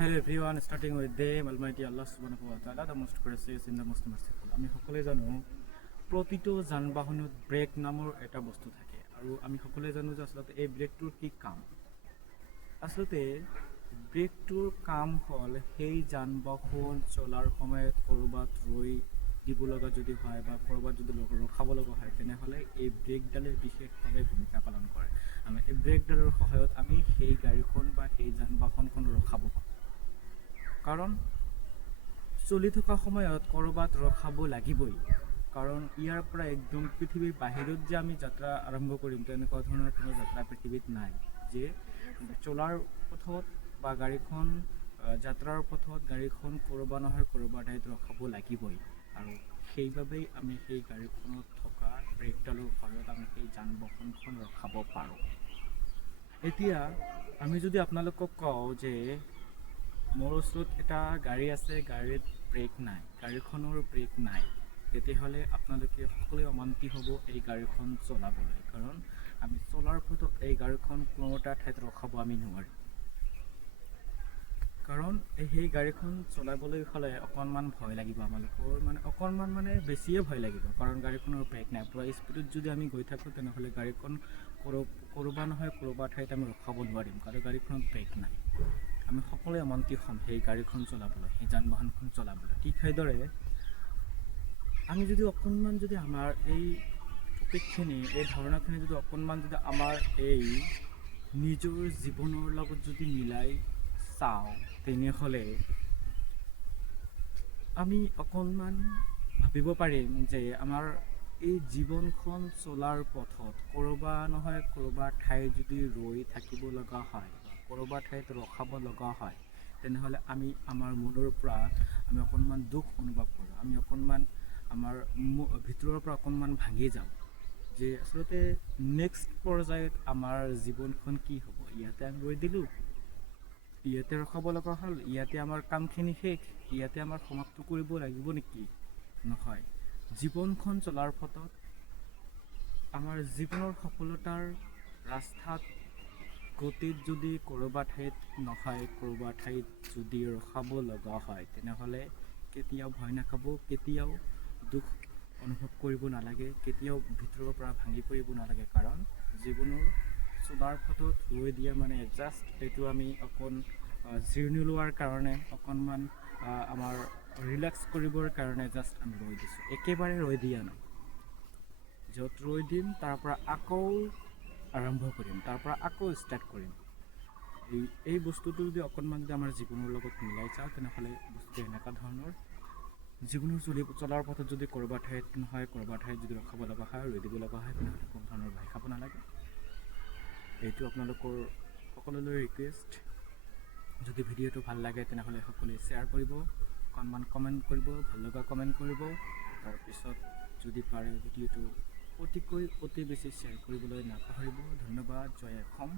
Hello everyone, starting with them, Almighty Allah subhanahu wa ta'ala, the most gracious and the most merciful. আমি সকলোৱে জানো প্ৰতিটো যান বাহনত ব্ৰেক নামৰ এটা বস্তু থাকে আৰু আমি সকলোৱে জানো যে আচলতে এই ব্ৰেকটোৰ কি কাম। আচলতে ব্ৰেকটোৰ কাম হ'ল সেই যান বাহন চলাৰ সময়ত ক'ৰবাত ৰৈ দিব লগা যদি হয় বা ক'ৰবাত যদি ৰখাব লগা হয় তেনেহ'লে এই ব্ৰেকডালে বিশেষভাৱে ভূমিকা পালন কৰে। আমি এই ব্ৰেকডালৰ সহায়ত আমি সেই গাড়ীখন বা সেই যান বাহনখন ৰখাব পাৰোঁ। কাৰণ চলি থকা সময়ত ক'ৰবাত ৰখাব লাগিবই, কাৰণ ইয়াৰ পৰা একদম পৃথিৱীৰ বাহিৰত যে আমি যাত্ৰা আৰম্ভ কৰিম তেনেকুৱা ধৰণৰ কোনো যাত্ৰা পৃথিৱীত নাই, যে চলাৰ পথত বা গাড়ীখন যাত্ৰাৰ পথত গাড়ীখন ক'ৰবাত নহয় ক'ৰবাত ঠাইত ৰখাব লাগিবই। আৰু সেইবাবেই আমি সেই গাড়ীখনত থকা ব্ৰেকডালৰ সহায়ত আমি সেই যান বাহনখন ৰখাব পাৰোঁ। এতিয়া আমি যদি আপোনালোকক কওঁ যে মোৰ ওচৰত এটা গাড়ী আছে, গাড়ীত ব্ৰেক নাই, গাড়ীখনৰ ব্ৰেক নাই, তেতিয়াহ'লে আপোনালোকে সকলোৱে অমান্তি হ'ব এই গাড়ীখন চলাবলৈ, কাৰণ আমি চলাৰ পথত এই গাড়ীখন কোনো এটা ঠাইত ৰখাব আমি নোৱাৰিম। কাৰণ সেই গাড়ীখন চলাবলৈ হ'লে অকণমান ভয় লাগিব, আমালোকৰ অকণমান বেছিয়ে ভয় লাগিব, কাৰণ গাড়ীখনৰ ব্ৰেক নাই। পূৰা স্পীডত যদি আমি গৈ থাকোঁ তেনেহ'লে গাড়ীখন ক'ৰবাত নহয় ক'ৰবাত ঠাইত আমি ৰখাব নোৱাৰিম, কাৰণ গাড়ীখনত ব্ৰেক নাই। আমি সকলোৱে অমান্তি হ'ম সেই গাড়ীখন চলাবলৈ, সেই যান বাহনখন চলাবলৈ। ঠিক সেইদৰে আমি যদি অকণমান যদি আমাৰ এই টপিকখিনি, এই ধাৰণাখিনি যদি অকণমান যদি আমাৰ এই নিজৰ জীৱনৰ লগত যদি মিলাই চাওঁ তেনেহ'লে আমি অকণমান ভাবিব পাৰিম যে আমাৰ এই জীৱনখন চলাৰ পথত ক'ৰবাত নহয় ক'ৰবাত ঠাইত যদি ৰৈ থাকিব লগা হয়, ক'ৰবাত ঠাইত ৰখাব লগা হয়, তেনেহ'লে আমি আমাৰ মনৰ পৰা আমি অকণমান দুখ অনুভৱ কৰোঁ, আমি অকণমান আমাৰ ভিতৰৰ পৰা অকণমান ভাঙি যাওঁ, যে আচলতে নেক্সট পৰ্যায়ত আমাৰ জীৱনখন কি হ'ব। ইয়াতে আমি ৰৈ দিলোঁ, ইয়াতে ৰখাব লগা হ'ল, ইয়াতে আমাৰ কামখিনি শেষ, ইয়াতে আমাৰ সমাপ্ত কৰিব লাগিব নেকি? নহয়, জীৱনখন চলাৰ পথত আমাৰ জীৱনৰ সফলতাৰ ৰাস্তাত গতিত যদি ক'ৰবাত ঠাইত নহয় ক'ৰবাত ঠাইত যদি ৰখাব লগা হয় তেনেহ'লে কেতিয়াও ভয় নাখাব, কেতিয়াও দুখ অনুভৱ কৰিব নালাগে, কেতিয়াও ভিতৰৰ পৰা ভাঙি পৰিব নালাগে, কাৰণ জীৱনৰ চলাৰ পথত ৰৈ দিয়া জাষ্ট এইটো আমি অকণ জিৰণি লোৱাৰ কাৰণে, অকণমান আমাৰ ৰিলেক্স কৰিবৰ কাৰণে জাষ্ট আমি ৰৈ দিছোঁ, একেবাৰে ৰৈ দিয়া নাই। য'ত ৰৈ দিম তাৰ পৰা আকৌ আৰম্ভ কৰিম, তাৰ পৰা আকৌ ষ্টাৰ্ট কৰিম। এই বস্তুটো যদি অকণমান যদি আমাৰ জীৱনৰ লগত মিলাই চাওঁ তেনেহ'লে বস্তুটো এনেকুৱা ধৰণৰ, জীৱনৰ চলাৰ পথত যদি ক'ৰবাত ঠাইত নহয় ক'ৰবাত ঠাইত যদি ৰখাব লগা হয়, ৰৈ দিব লগা হয়, তেনেহ'লে কোনো ধৰণৰ ভয় খাব নালাগে। এইটো আপোনালোকৰ সকলোলৈ ৰিকুৱেষ্ট। যদি ভিডিঅ'টো ভাল লাগে তেনেহ'লে সকলোৱে শ্বেয়াৰ কৰিব, অকণমান কমেণ্ট কৰিব, ভাল লগা কমেণ্ট কৰিব। তাৰপিছত যদি পাৰে ভিডিঅ'টো অতি বেছি শ্বেয়াৰ কৰিবলৈ নাপাহৰিব। ধন্যবাদ। জয় অসম।